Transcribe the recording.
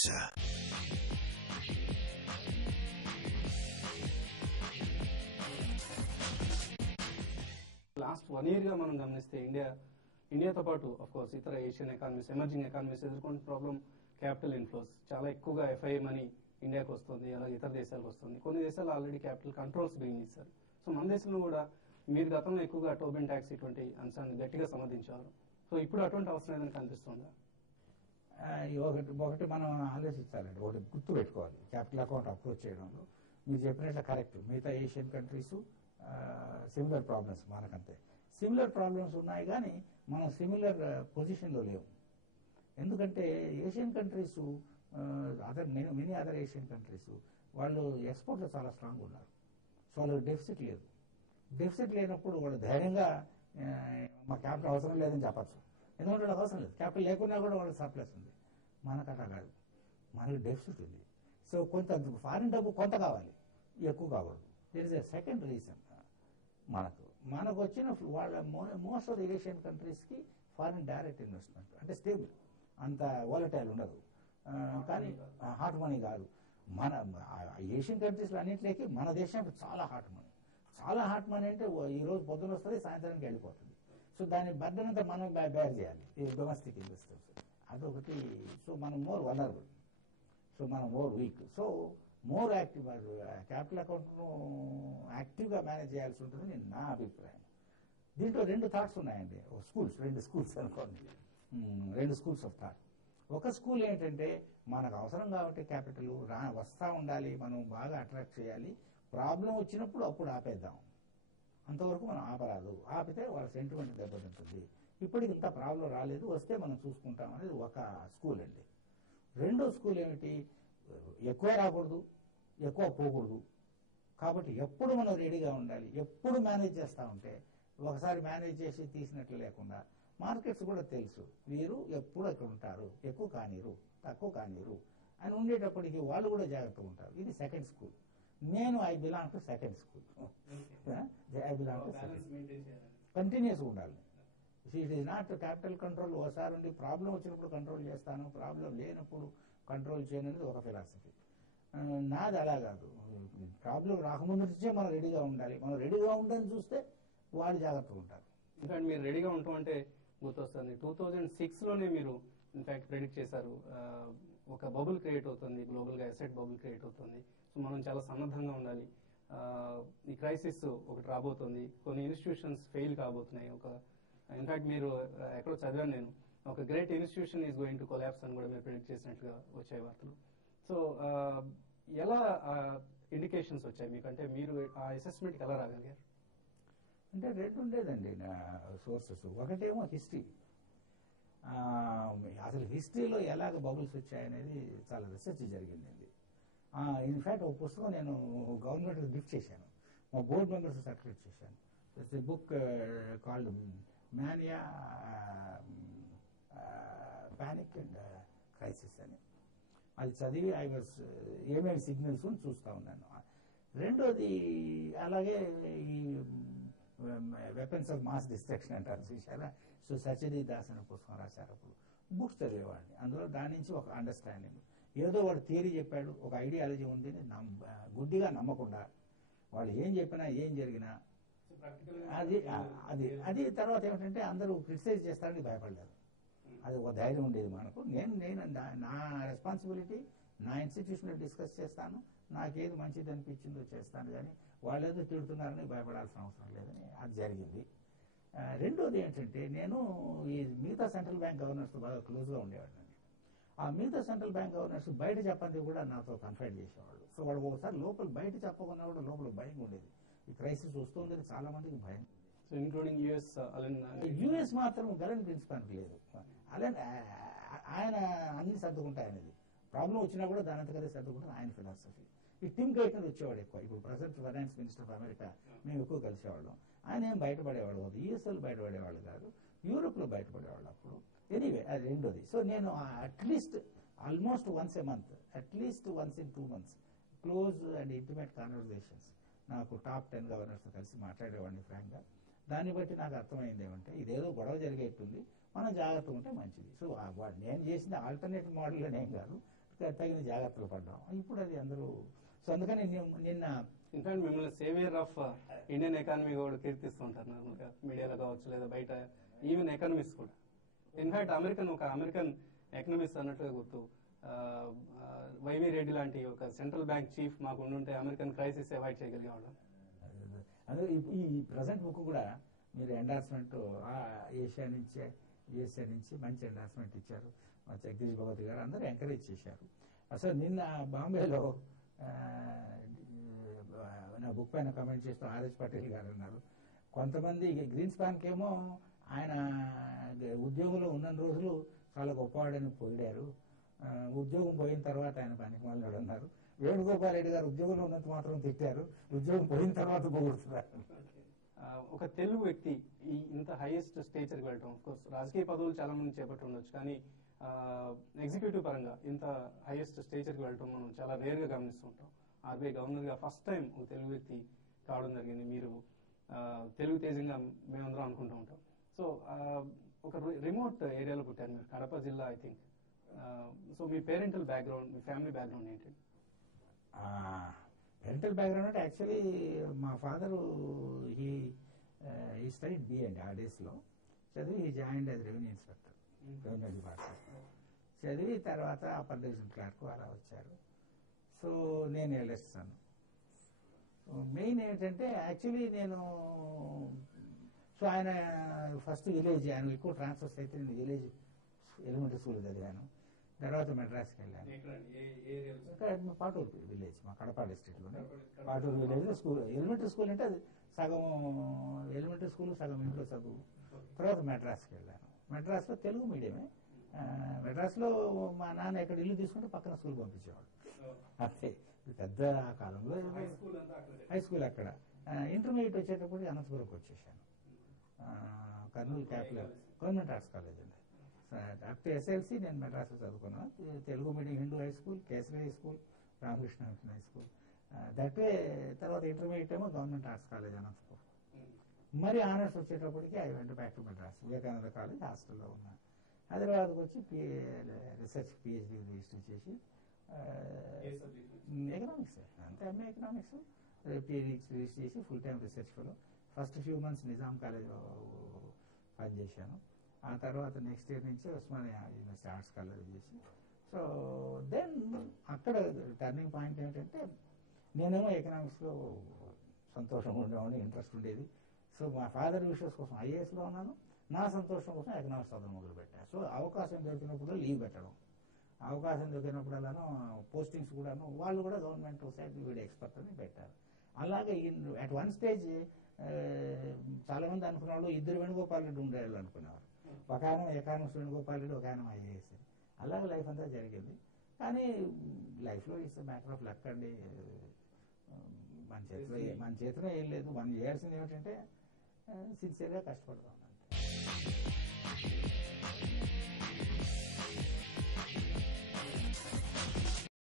Last 1 year గా మనం గమనిస్తే ఇండియాతో పాటు ఆఫ్ కోర్స్ ఇతర ఏషియన్ ఎకానమీస్, ఎమర్జింగ్ ఎకానమీస్ ఎదుర్కొంటున్న ప్రాబ్లం క్యాపిటల్ ఇన్ఫ్లోస్. చాలా ఎక్కువగా ఎఫ్ఐ మనీ ఇండియాకి వస్తుంది, అలాగే ఇతర దేశాలకు వస్తుంది. కొన్ని దేశాలు ఆల్రెడీ క్యాపిటల్ కంట్రోల్స్ బిగిన్ చేశారు. సో మన దేశంలో కూడా మీరు గతంలో ఎక్కువగా టోబిన్ ట్యాక్స్ ఇటువంటి అంశాన్ని గట్టిగా సమర్థించారు. సో ఇప్పుడు అటువంటి అవసరం ఏదైనా కనిపిస్తుందా? ఒకటి మనం ఆలోచించాలండి, ఒకటి గుర్తు పెట్టుకోవాలి. క్యాపిటల్ అకౌంట్ అప్రోచ్ చేయడంలో మీరు చెప్పినట్లు కరెక్ట్. మిగతా ఏషియన్ కంట్రీస్ సిమిలర్ ప్రాబ్లమ్స్, మనకంతే సిమిలర్ ప్రాబ్లమ్స్ ఉన్నాయి, కానీ మనం సిమిలర్ పొజిషన్లో లేవు. ఎందుకంటే Asian countries, many other Asian countries వాళ్ళు ఎక్స్పోర్ట్లో చాలా స్ట్రాంగ్ ఉన్నారు. సో వాళ్ళకి డెఫిసిట్ లేదు. డెఫిసిట్ లేనప్పుడు వాళ్ళు ధైర్యంగా మా క్యాపిటల్ అవసరం లేదని చెప్పచ్చు. ఎందుకంటే వాళ్ళకి అవసరం లేదు, క్యాపిటల్ లేకున్నా కూడా వాళ్ళకి సర్ప్లస్ ఉంది. మనకు అట్లా కాదు, మనకి డెఫిసిట్ ఉంది. సో కొంత ఫారిన్ డబ్బు కొంత కావాలి, ఎక్కువ కాకూడదు. There is a second reason. మనకు వచ్చిన వాళ్ళ మోస్ట్ ఆఫ్ ది ఏషియన్ కంట్రీస్కి ఫారిన్ డైరెక్ట్ ఇన్వెస్ట్మెంట్ అంటే స్టేబుల్, అంత వాలటైల్ ఉండదు, కానీ హాట్ మనీ కాదు. మన ఏషియన్ కంట్రీస్లో అన్నింటిలోకి మన దేశం చాలా హాట్ మనీ. చాలా హాట్ మనీ అంటే ఈ రోజు పొద్దున వస్తుంది, సాయంత్రానికి వెళ్ళిపోతుంది. సో దాని బర్డెన్ అంతా మనం బేర్ చేయాలి, ఈ డొమెస్టిక్ ఇన్వెస్టర్స్. అదొకటి. సో మనం మోర్ వలనరబుల్, సో మనం more week. So more active, capital అకౌంట్ను యాక్టివ్గా మేనేజ్ చేయాల్సి ఉంటుందని నా అభిప్రాయం. దీంట్లో 2 థాట్స్ ఉన్నాయండి. రెండు స్కూల్స్ అనుకోండి, 2 స్కూల్స్ ఆఫ్ థాట్. ఒక స్కూల్ ఏంటంటే మనకు అవసరం కాబట్టి క్యాపిటల్ వస్తూ ఉండాలి, మనం బాగా అట్రాక్ట్ చేయాలి. ప్రాబ్లం వచ్చినప్పుడు అప్పుడు ఆపేద్దాం, అంతవరకు మనం ఆపరాదు. ఆపితే వాళ్ళ సెంటిమెంట్ దెబ్బతింటుంది. ఇప్పటికి ఇంత ప్రాబ్లం రాలేదు, వస్తే మనం చూసుకుంటాం అనేది ఒక స్కూల్ అండి. రెండో స్కూల్ ఏమిటి, ఎక్కువ రాకూడదు, ఎక్కువ పోకూడదు. కాబట్టి ఎప్పుడు మనం రెడీగా ఉండాలి, ఎప్పుడు మేనేజ్ చేస్తూ ఉంటే, ఒకసారి మేనేజ్ చేసి తీసినట్లు లేకుండా. మార్కెట్స్ కూడా తెలుసు, వీరు ఎప్పుడు అక్కడ ఉంటారు, ఎక్కువ కానీరు, తక్కువ కానీరు అని ఉండేటప్పటికి వాళ్ళు కూడా జాగ్రత్తగా ఉంటారు. ఇది second school. I belong to second school. I belong to continuous ఉండాలి. It is not capital control. ఒకసారి ఉండి ప్రాబ్లం వచ్చినప్పుడు కంట్రోల్ చేస్తాను, ప్రాబ్లం లేనప్పుడు కంట్రోల్ చేయను అనేది ఒక ఫిలాసఫీ. నాది అలా కాదు. ప్రాబ్లం రాకముందు నుంచే మనం రెడీగా ఉండాలి. మనం రెడీగా ఉండని చూస్తే వాళ్ళు జాగ్రత్తగా ఉంటారు. ఇన్ఫాక్ట్ మీరు రెడీగా ఉంటాం అంటే గుర్తొస్తుంది, 2006లోనే మీరు ఇన్ఫాక్ట్ ప్రెడిక్ట్ చేశారు ఒక బబుల్ క్రియేట్ అవుతుంది, గ్లోబల్ గా అసెట్ బబుల్ క్రియేట్ అవుతుంది. సో మనం చాలా సన్నద్ధంగా ఉండాలి. ఈ క్రైసిస్ ఒకటి రాబోతుంది, కొన్ని ఇన్స్టిట్యూషన్స్ ఫెయిల్ కాబోతున్నాయి. ఇన్ఫాక్ట్ మీరు ఎక్కడో చదివాను నేను, ఒక great institution is going to collapse అని కూడా మీరు ప్రెడిక్ట్ చేసినట్లుగా వచ్చాయి వార్తలు. సో ఎలా ఇండికేషన్స్ వచ్చాయి మీకు, అంటే మీరు ఆ అసెస్మెంట్కి ఎలా రాగలిగారు? అంటే 2 ఉండేదండి నా సోర్సెస్. ఒకటేమో హిస్టరీ, అసలు హిస్టరీలో ఎలాగ బబుల్స్ వచ్చాయనేది చాలా రీసెర్చ్ జరిగిందండి. ఇన్ఫాక్ట్ ఒక పుస్తకం నేను గవర్నమెంట్ గిఫ్ట్ చేశాను, మా బోర్డు మెంబర్స్ సర్క్యులేట్ చేశాను. It's a book called mania, panic and crisis అని. అది చదివి ఏమేమి సిగ్నల్స్ చూస్తూ ఉన్నాను. రెండోది అలాగే ఈ వెపన్స్ ఆఫ్ మాస్ డిస్ట్రక్షన్ అంటారు చూసారా. సో సత్యజిత్ దాస్ అనే పుస్తకం రాశారు. అప్పుడు బుక్స్ చదివేవాడిని. అందులో దాని నుంచి ఒక అండర్స్టాండింగ్, ఏదో వాడు థియరీ చెప్పాడు, ఒక ఐడియాలజీ ఉంది గుడ్డిగా నమ్మకుండా వాళ్ళు ఏం చెప్పినా ఏం జరిగినా అది తర్వాత ఏమిటంటే అందరూ క్రిటిసైజ్ చేస్తారని భయపడలేదు. అది ఒక ధైర్యం ఉండేది మనకు. నేను నా రెస్పాన్సిబిలిటీ నా ఇన్స్టిట్యూషన్లో డిస్కస్ చేస్తాను, నాకేది మంచిది అనిపించిందో చేస్తాను, కానీ వాళ్ళేదో తిడుతున్నారని భయపడాల్సిన అవసరం లేదని అది జరిగింది. రెండోది ఏంటంటే నేను ఈ మిగతా సెంట్రల్ బ్యాంక్ గవర్నర్స్ బాగా క్లోజ్గా ఉండేవాడిని. ఆ మిగతా సెంట్రల్ బ్యాంక్ గవర్నర్స్ బయట చెప్పండి కూడా నాతో కన్ఫైడ్ చేసేవాళ్ళు. సో వాళ్ళు ఒకసారి లోపల బయట చెప్పకుండా కూడా లోపల భయం ఉండేది. ఈ క్రైసిస్ వస్తుందని చాలా మందికి భయం. సో ఇంక్లూడింగ్ యుఎస్ మాత్రం గలన్ ప్రిన్సిపాల్కి లేదు. ఆయన అన్ని సర్దుకుంటాయనేది, ప్రాబ్లం వచ్చినా కూడా దాని అంతకదే సర్దుకుంటారు ఆయన ఫిలాసఫీ. ఈ టిమ్ గైటన్ వచ్చేవాడు ఎక్కువ. ఇప్పుడు present finance minister of America, మేము ఎక్కువ కలిసేవాళ్ళం. ఆయన ఏం బయటపడేవాడు కాదు, యుఎస్ఎల్ బయటపడేవాళ్ళు కాదు, యూరోప్ లో బయటపడేవాళ్ళు అప్పుడు. ఎనీవే అది రెండోది. సో నేను at least almost once A month, at least once in 2 months close and intimate conversations నాకు టాప్ 10 గవర్నర్స్ కలిసి మాట్లాడేవాడిని ఫ్రాంక్ గా. దాన్ని బట్టి నాకు అర్థమైంది ఏమంటే ఇదేదో గొడవ జరిగేట్టుంది, మనం జాగ్రత్తగా ఉంటే మంచిది. సో నేను చేసిన ఆల్టర్నేటివ్ మోడల్ అనేం కాదు, తగిన జాగ్రత్తలు పడ్డాం. ఇప్పుడు అది అందరూ సో అందుకని నిన్న ఇన్ఫాక్ట్ మిమ్మల్ని సేవియర్ ఆఫ్ ఇండియన్ ఎకానమీ కూడా కీర్తిస్తుంటారు నార్మల్గా మీడియాలో కావచ్చు లేదా బయట ఈవెన్ ఎకనమిస్ట్ కూడా. ఇన్ఫాక్ట్ ఒక అమెరికన్ ఎకనమిస్ట్ అన్నట్టుగా గుర్తు వైవి రెడ్డి లాంటి ఒక సెంట్రల్ బ్యాంక్ చీఫ్ మాకు ఉండుంటే అమెరికన్ క్రైసిస్ అవాయిడ్ చేయగలిగేవాళ్ళం. అదే ఈ ప్రజెంట్ బుక్ కూడా మీరు ఎండార్స్మెంట్ ఏషియా నుంచి యుఎస్ఏ నుంచి మంచి ఎండార్స్మెంట్ ఇచ్చారు. మా జగదీష్ భగవతి గారు అందరూ ఎంకరేజ్ చేశారు. అసలు నిన్న బాంబేలో నా బుక్ పైన కమెంట్ చేస్తూ ఆర్ఎస్ పటేల్ గారు అన్నారు, కొంతమంది గ్రీన్ స్పాన్కి ఏమో ఆయన ఉద్యోగంలో ఉన్న రోజులు చాలా గొప్పవాడని పొగిడారు, ఉద్యోగం పోయిన తర్వాత ఆయన పనికి మళ్ళీ అన్నారు. వేణుగోపాల్ రెడ్డి గారు ఉద్యోగంలో ఉన్నంత మాత్రం తిట్టారు, ఉద్యోగం పోయిన తర్వాత పొగుడుతున్నారు. ఒక తెలుగు వ్యక్తి ఇంత హైయెస్ట్ స్టేచర్కి వెళ్ళటం, కోర్స్ రాజకీయ పదవులు చాలా మంది చేపట్టి ఉండొచ్చు, కానీ ఎగ్జిక్యూటివ్ పరంగా ఇంత హైయెస్ట్ స్టేచర్కి వెళ్ళటం మనం చాలా రేర్గా గమనిస్తుంటాం. ఆర్బీఐ గవర్నర్గా ఫస్ట్ టైం ఒక తెలుగు వ్యక్తి కావడం జరిగింది. మీరు తెలుగు తేజంగా మేమందరం అనుకుంటూ ఉంటాం. సో ఒక రిమోట్ ఏరియాలో పుట్టారు మీరు, కడప జిల్లా I think. So me parental background, me family background ఏంటి? పేరెంటల్ బ్యాక్గ్రౌండ్ అంటే యాక్చువల్లీ మా ఫాదరు ఈ స్టడీడ్ బిఎండ్ ఆ డేస్లో చదివి ఈ joined as revenue inspector, revenue department చదివి తర్వాత అప్పర్ డివిజన్ క్లర్క్ అలా వచ్చారు. సో నేను వెళ్ళేస్తాను. మెయిన్ ఏంటంటే యాక్చువల్లీ నేను సో ఆయన ఫస్ట్ విలేజ్, ఆయన ఎక్కువ ట్రాన్స్ఫర్స్ అయితే నేను విలేజ్ ఎలిమెంటరీ స్కూల్ చదివాను. తర్వాత మెడ్రాస్కి వెళ్ళాను. ఇక్కడ పాటూరు విలేజ్, మా కడప డిస్ట్రిక్ట్లోనే Paturu village school. Elementary school అంటే అది సగం ఎలిమెంటరీ స్కూల్, సగం ఇంట్లో చదువు. తర్వాత మెడ్రాస్కి వెళ్ళాను. మెడ్రాస్లో తెలుగు మీడియమే. మెడ్రాస్లో మా నాన్న ఎక్కడ ఇల్లు తీసుకుంటే పక్కన స్కూల్ పంపించేవాడు. అంతే, పెద్ద ఆ కాలంలో హై స్కూల్ అక్కడ. ఇంటర్మీడియట్ వచ్చేటప్పటికి అనంతపురంకి వచ్చేసాను. Kurnool capital government arts college ఉంది. అప్ టు ఎస్ఎల్సి నేను మెడ్రాస్లో చదువుకున్నాను. Telugu medium Hindu high school, kesari high school, Ramakrishna high school. That తర్వాత ఇంటర్మీడియట్ ఏమో గవర్నమెంట్ ఆర్ట్స్ కాలేజ్ అనంతపురం. మరి ఆనర్స్ వచ్చేటప్పటికి I went back to Madras, Vivekananda college హాస్టల్లో ఉన్నాను. హైదరాబాద్కి వచ్చి రీసెర్చ్ పిహెచ్డీ రిజిస్టర్ చేసి ఎకనామిక్స్ అంతే, ఎంఏ ఎకనామిక్స్ పిహెచ్డీ రిజిస్టర్ చేసి full time research fellow. First few months Nizam కాలేజ్లో పనిచేశాను. ఆ తర్వాత నెక్స్ట్ ఇయర్ నుంచి ఉస్మానియా యూనివర్సిటీ ఆర్ట్స్ కాలేజ్ చేసి. సో దెన్ అక్కడ టర్నింగ్ పాయింట్ ఏంటంటే నేనేమో ఎకనామిక్స్లో సంతోషంగా ఉండేవాడిని, ఇంట్రెస్ట్ ఉండేది. సో మా ఫాదర్ విషయస్ కోసం ఐఏఎస్లో ఉన్నాను, నా సంతోషం కోసం ఎకనామిక్స్ చదవడం మొదలుపెట్టాను. సో అవకాశం దొరికినప్పుడు లీవ్ పెట్టడం, అవకాశం దొరికినప్పుడల్లాను పోస్టింగ్స్ కూడాను వాళ్ళు కూడా గవర్నమెంట్ సైడ్ వీడియో ఎక్స్పర్ట్ అని పెట్టారు. అలాగే అట్ వన్ స్టేజ్ చాలా మంది అనుకున్న వాళ్ళు ఇద్దరు వేణుగోపాల్ రెడ్డి ఉండేవాళ్ళు అనుకునేవారు. ఒక ఆయన ఎకానమిక్స్ వేణుగోపాల్ రెడ్డి, ఒక ఆయన ఐఏఎస్. అలాగే లైఫ్ అంతా జరిగింది. కానీ లైఫ్లో ఇట్స్ మ్యాటర్ ఆఫ్ లక్ అండి. మన చేతిలో ఏం లేదు. మనం చేయాల్సింది ఏమిటంటే సిన్సియర్గా కష్టపడదాం.